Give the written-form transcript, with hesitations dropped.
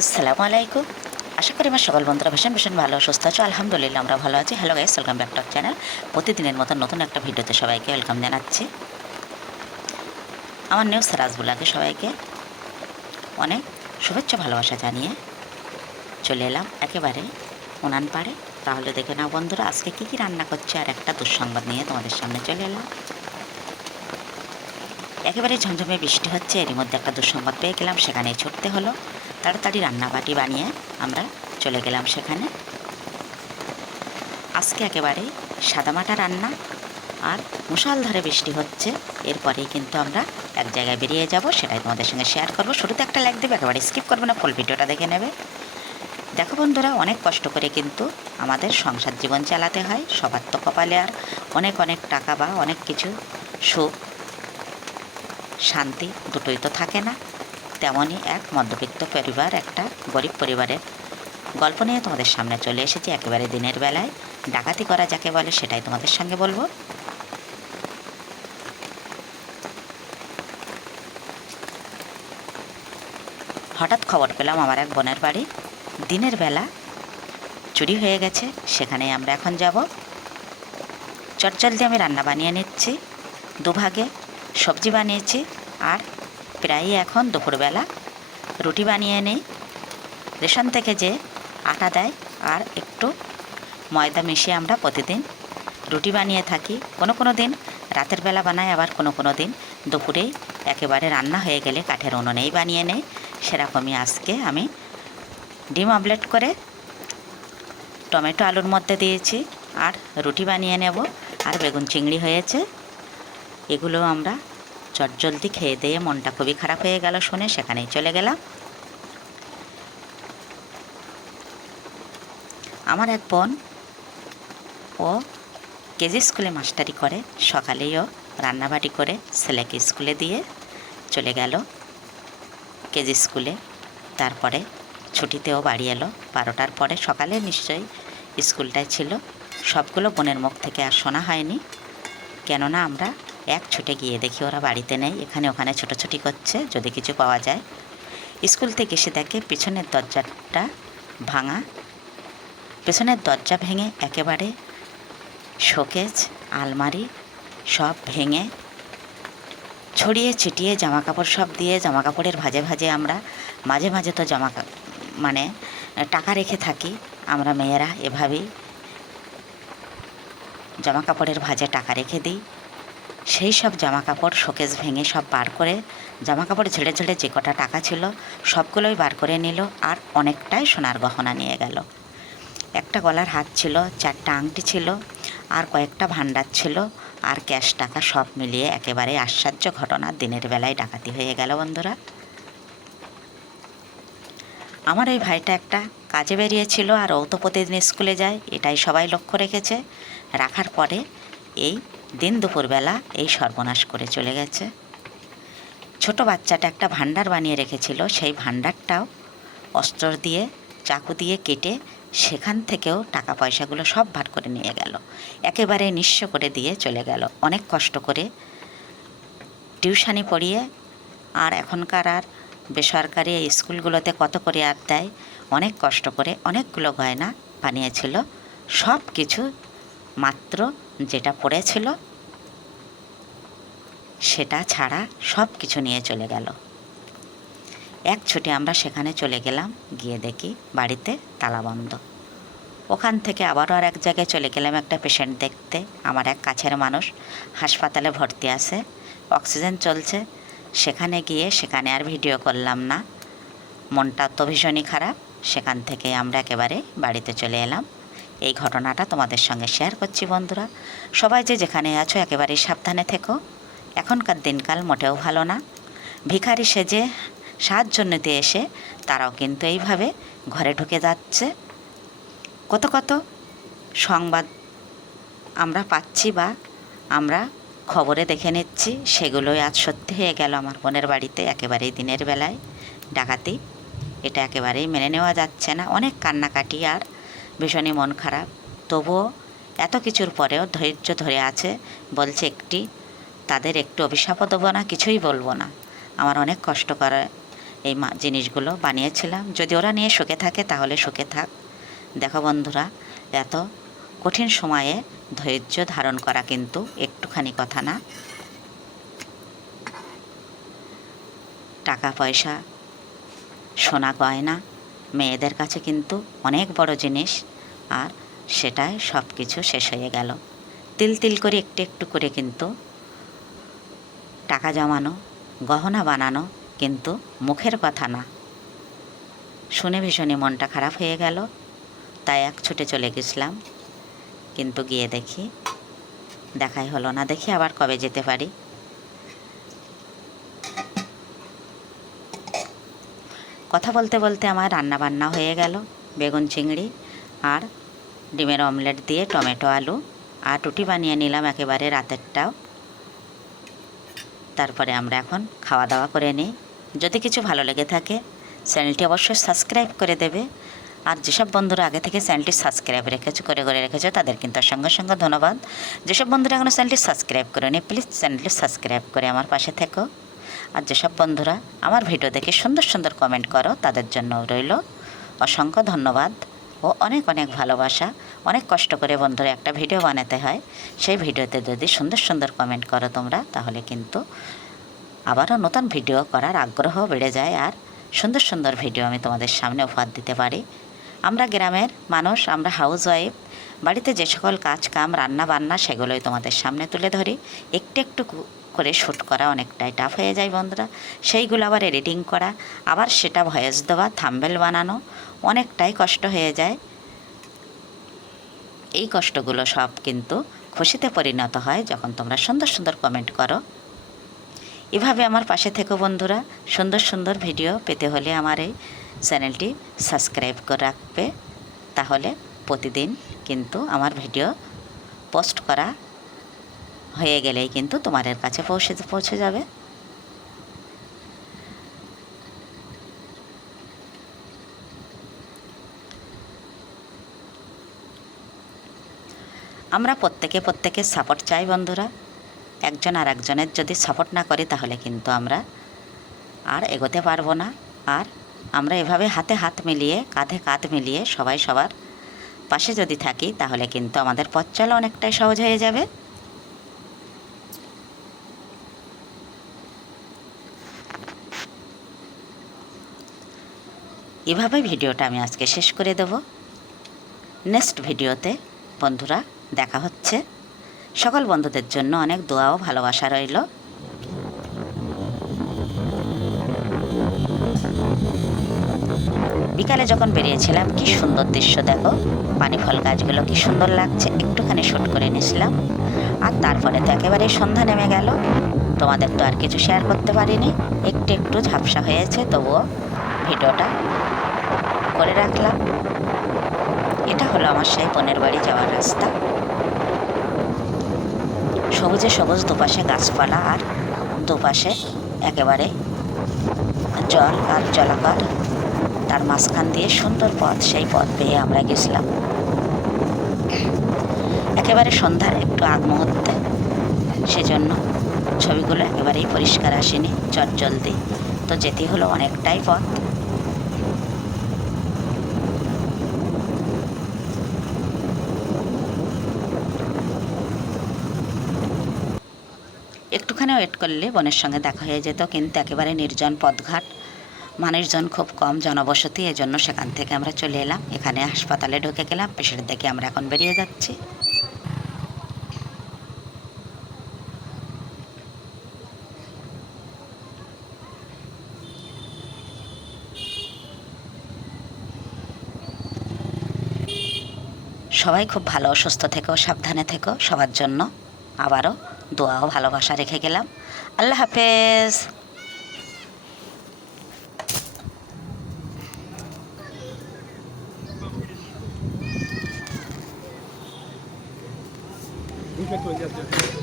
আসসালামু আলাইকুম। আশা করি আমার সকল বন্ধুরা ভীষণ ভীষণ ভালো সুস্থ আছো। আলহামদুলিল্লাহ আমরা ভালো আছি। Hello guys, welcome back to our channel. প্রতিদিনের মতো নতুন একটা ভিডিওতে সবাইকে ওয়েলকাম জানাচ্ছি। আমার নিউজ রাজবুলাকে সবাইকে অনেক শুভেচ্ছা ভালোবাসা জানিয়ে চলে এলাম একেবারে উনান পাড়ে। তাহলে দেখে নাও বন্ধুরা আজকে কী কী রান্না করছে, আর একটা দুঃসংবাদ নিয়ে তোমাদের সামনে চলে এলাম। একেবারে ঝমঝমে বৃষ্টি হচ্ছে, এরই মধ্যে একটা দুঃসংবাদ পেয়ে গেলাম, সেখানেই ছুটতে হলো। তাড়াতাড়ি রান্নাবাটি বানিয়ে আমরা চলে গেলাম সেখানে। আজকে একেবারে সাদামাটা রান্না, আর মুষলধারে বৃষ্টি হচ্ছে। এরপরেই কিন্তু আমরা এক জায়গায় বেরিয়ে যাব, সেটাই তোমাদের সঙ্গে শেয়ার করব। শুরুতে একটা লাইক দেবে, একেবারে স্কিপ করবে না, ফুল ভিডিওটা দেখে নেবে। দেখো বন্ধুরা, অনেক কষ্ট করে কিন্তু আমাদের সংসার জীবন চালাতে হয়। সবার তো কপালে আর অনেক অনেক টাকা বা অনেক কিছু সুখ শান্তি দুটোই তো থাকে না। তেমনই এক মধ্যবিত্ত পরিবার, একটা গরিব পরিবারের গল্প নিয়ে তোমাদের সামনে চলে এসেছি। একেবারে দিনের বেলায় ডাকাতি করা যাকে বলে, সেটাই তোমাদের সঙ্গে বলবো। হঠাৎ খবর পেলাম আমার এক বোনের বাড়ি দিনের বেলা চুরি হয়ে গেছে। সেখানে আমরা এখন যাব। চটজলদি আমি রান্না বানিয়ে নিচ্ছি। দুভাগে সবজি বানিয়েছি, আর প্রায়ই এখন দুপুরবেলা রুটি বানিয়ে নেই। রেশন থেকে যে আটা দেয় আর একটু ময়দা মিশিয়ে আমরা প্রতিদিন রুটি বানিয়ে থাকি। কোনো কোনো দিন রাতের বেলা বানাই, আবার কোনো কোনো দিন দুপুরেই একেবারে রান্না হয়ে গেলে কাঠের উনুনেই বানিয়ে নেই। সেরকমই আজকে আমি ডিম অমলেট করে টমেটো আলুর মধ্যে দিয়েছি, আর রুটি বানিয়ে নেব। আর বেগুন চিংড়ি হয়েছে। এগুলো আমরা চটজলদি খেয়ে দিয়ে, মনটা খুবই খারাপ হয়ে গেল শুনে, সেখানেই চলে গেলাম। আমার এক বোন, ও কেজি স্কুলে মাস্টারি করে। সকালেই ও রান্নাবাটি করে ছেলেকে স্কুলে দিয়ে চলে গেল কেজি স্কুলে। তারপরে ছুটিতেও বাড়ি এলো 12টার পরে। সকালে নিশ্চয়ই স্কুলটায় ছিল। সবগুলো বোনের মুখ থেকে আর শোনা হয়নি, কেননা আমরা এক ছুটে গিয়ে দেখি ওরা বাড়িতে নেই, এখানে ওখানে ছোটাছুটি করছে যদি কিছু পাওয়া যায়। স্কুল থেকে এসে দেখে পেছনের দরজাটা ভাঙা। পেছনের দরজা ভেঙে একেবারে শোকেজ আলমারি সব ভেঙে ছড়িয়ে ছিটিয়ে জামাকাপড় সব দিয়ে, জামাকাপড়ের ভাজে ভাজে আমরা মাঝে মাঝে তো মানে টাকা রেখে থাকি আমরা মেয়েরা, এভাবেই জামাকাপড়ের ভাজে টাকা রেখে দিই। সেই সব জামাকাপড় শোকেস ভেঙে সব বার করে, জামাকাপড় ঝেড়ে ঝেড়ে যে কটা টাকা ছিল সবগুলোই বার করে নিল। আর অনেকটাই সোনার গহনা নিয়ে গেল। একটা গলার হাত ছিল, 4টা আংটি ছিল, আর কয়েকটা ভান্ডার ছিল, আর ক্যাশ টাকা সব মিলিয়ে একেবারে আশ্চর্য ঘটনা। দিনের বেলায় ডাকাতি হয়ে গেল বন্ধুরা। আমার ওই ভাইটা একটা কাজে বেরিয়েছিল, আর ও তো প্রতিদিন স্কুলে যায়, এটাই সবাই লক্ষ্য রেখেছে। রাখার পরে এই দিন দুপুরবেলা এই সর্বনাশ করে চলে গেছে। ছোট বাচ্চাটা একটা ভান্ডার বানিয়ে রেখেছিল, সেই ভান্ডারটাও অস্ত্র দিয়ে চাকু দিয়ে কেটে সেখান থেকেও টাকা পয়সাগুলো সব ভার করে নিয়ে গেল। একেবারে নিঃস্ব করে দিয়ে চলে গেল। অনেক কষ্ট করে টিউশনি পড়িয়ে, আর এখনকার আর বেসরকারি স্কুলগুলোতে কত করে আর দেয়, অনেক কষ্ট করে অনেকগুলো গয়না বানিয়েছিল। সব কিছু মাত্র যেটা পড়েছিল সেটা ছাড়া সব কিছু নিয়ে চলে গেল। এক ছুটে আমরা সেখানে চলে গেলাম, গিয়ে দেখি বাড়িতে তালা বন্ধ। ওখান থেকে আবারও আর এক জায়গায় চলে গেলাম একটা পেশেন্ট দেখতে। আমার এক কাছের মানুষ হাসপাতালে ভর্তি আছে, অক্সিজেন চলছে। সেখানে গিয়ে সেখানে আর ভিডিও করলাম না, মনটা তো ভীষণই খারাপ। সেখান থেকে আমরা একেবারে বাড়িতে চলে এলাম। এই ঘটনাটা তোমাদের সঙ্গে শেয়ার করছি বন্ধুরা। সবাই যে যেখানে আছো একেবারেই সাবধানে থেকো। এখনকার দিনকাল মোটেও ভালো না। ভিখারি সেজে সাহায্য নিতে এসে তারাও কিন্তু এইভাবে ঘরে ঢুকে যাচ্ছে। কত কত সংবাদ আমরা পাচ্ছি বা আমরা খবরে দেখে নিচ্ছি, সেগুলোই আজ সত্যি হয়ে গেল আমার বোনের বাড়িতে একেবারেই দিনের বেলায় ডাকাতি। এটা একেবারেই মেনে নেওয়া যাচ্ছে না। অনেক কান্নাকাটি আর ভীষণই মন খারাপ। তবুও এত কিছুর পরেও ধৈর্য ধরে আছে। বলছে তাদের একটু অভিশাপও দেবো না, কিছুই বলবো না। আমার অনেক কষ্ট করে এই জিনিসগুলো বানিয়েছিলাম। যদি ওরা নিয়ে সুখে থাকে তাহলে সুখে থাক। দেখো বন্ধুরা, এত কঠিন সময়ে ধৈর্য ধারণ করা কিন্তু একটুখানি কথা না। টাকা পয়সা, সোনা গয়না মেয়েদের কাছে কিন্তু অনেক বড় জিনিস, আর সেটাই সব কিছু শেষ হয়ে গেল। তিল তিল করে একটু একটু করে কিন্তু টাকা জমানো, গহনা বানানো কিন্তু মুখের কথা না। শুনে ভীষণই মনটা খারাপ হয়ে গেল, তাই এক ছুটে চলে গেছিলাম। কিন্তু গিয়ে দেখি দেখাই হলো না। দেখি আবার কবে যেতে পারি। কথা বলতে বলতে আমার রান্না বান্না হয়ে গেল। বেগুন চিংড়ি আর ডিমের অমলেট দিয়ে টমেটো আলু আর রুটি বানিয়ে নিলাম একেবারে রাতেরটাও। তারপরে আমরা এখন খাওয়া দাওয়া করে নিই। যদি কিছু ভালো লেগে থাকে চ্যানেলটি অবশ্যই সাবস্ক্রাইব করে দেবে। আর যেসব বন্ধুরা আগে থেকে চ্যানেলটি সাবস্ক্রাইব করে রেখেছো তাদের কিন্তু সঙ্গে সঙ্গে ধন্যবাদ। যেসব বন্ধুরা এখনও চ্যানেলটি সাবস্ক্রাইব করেনি প্লিজ চ্যানেলটি সাবস্ক্রাইব করে আমার পাশে থেকো। আর যেসব বন্ধুরা আমার ভিডিও দেখে সুন্দর সুন্দর কমেন্ট করো তাদের জন্য রইল অসংখ্য ধন্যবাদ ও অনেক অনেক ভালোবাসা। অনেক কষ্ট করে বন্ধুরা একটা ভিডিও বানাতে হয়, সেই ভিডিওতে যদি সুন্দর সুন্দর কমেন্ট করো তোমরা, তাহলে কিন্তু আবারও নতুন ভিডিও করার আগ্রহ বেড়ে যায়, আর সুন্দর সুন্দর ভিডিও আমি তোমাদের সামনে উপহার দিতে পারি। আমরা গ্রামের মানুষ, আমরা হাউস ওয়াইফ, বাড়িতে যে সকল কাজ কাম রান্না বান্না সেগুলোই তোমাদের সামনে তুলে ধরি। একটু একটু করে শ্যুট করা অনেকটাই টাফ হয়ে যায় বন্ধুরা। সেইগুলো আবার এডিটিং করা, আবার সেটা ভয়েস দেওয়া, থাম্বনেল বানানো অনেকটাই কষ্ট হয়ে যায়। এই কষ্টগুলো সব কিন্তু খুশিতে পরিণত হয় যখন তোমরা সুন্দর সুন্দর কমেন্ট করো। এভাবে আমার পাশে থেকো বন্ধুরা। সুন্দর সুন্দর ভিডিও পেতে হলে আমার এই চ্যানেলটি সাবস্ক্রাইব করে রাখবে, তাহলে প্রতিদিন কিন্তু আমার ভিডিও পোস্ট করা হয়ে গেলেই কিন্তু তোমাদের কাছে পৌঁছে যাবে। আমরা প্রত্যেকের সাপোর্ট চাই বন্ধুরা। একজন আর একজনের যদি সাপোর্ট না করি তাহলে কিন্তু আমরা আর এগোতে পারবো না। আর আমরা এভাবে হাতে হাত মিলিয়ে, কাঁধে কাঁধ মিলিয়ে সবাই সবার পাশে যদি থাকি তাহলে কিন্তু আমাদের পথ চলা অনেকটাই সহজ হয়ে যাবে। এভাবে ভিডিওটা আমি আজকে শেষ করে দেব। নেক্সট ভিডিওতে বন্ধুরা দেখা হচ্ছে। সকল বন্ধুদের জন্য অনেক দোয়া ও ভালোবাসা রইল। বিকালে যখন বেরিয়েছিলাম কি সুন্দর দৃশ্য দেখো, পানি ফল গাছগুলো কি সুন্দর লাগছে, একটুখানি শ্যুট করে নিয়েছিলাম। আর তারপরে তো একেবারে সন্ধ্যা নেমে গেল। তোমাদের তো আর কিছু শেয়ার করতে পারিনি, একটু একটু ঝাপসা হয়েছে, তবুও ভিডিওটা করে রাখলাম। এটা হলো আমার সেই বোনের বাড়ি যাওয়ার রাস্তা। সবুজে সবুজ, দুপাশে গাছপালা আর দুপাশে একেবারে জল আর জলাকার, তার মাঝখান দিয়ে সুন্দর পথ। সেই পথ পেয়ে আমরা গেছিলাম একেবারে সন্ধ্যার একটু আগ মুহূর্তে, সেজন্য ছবিগুলো একেবারেই পরিষ্কার আসেনি, চটজলদি তো যেতে হলো অনেকটাই পথ। একটুখানি ওয়েট করলে বোনের সঙ্গে দেখা হয়ে যেত, কিন্তু একেবারে নির্জন পথঘাট, মানুষজন খুব কম, জনবসতি, এজন্য সেখান থেকে আমরা চলে এলাম। এখানে হাসপাতালে ঢুকে গেলাম, পেশেন্ট দেখে আমরা এখন বেরিয়ে যাচ্ছি। সবাই খুব ভালো, সুস্থ থেকো, সাবধানে থেকো। সবার জন্য আবারও দোয়া ও ভালোবাসা রেখে গেলাম। আল্লাহ হাফেজ। Perfect.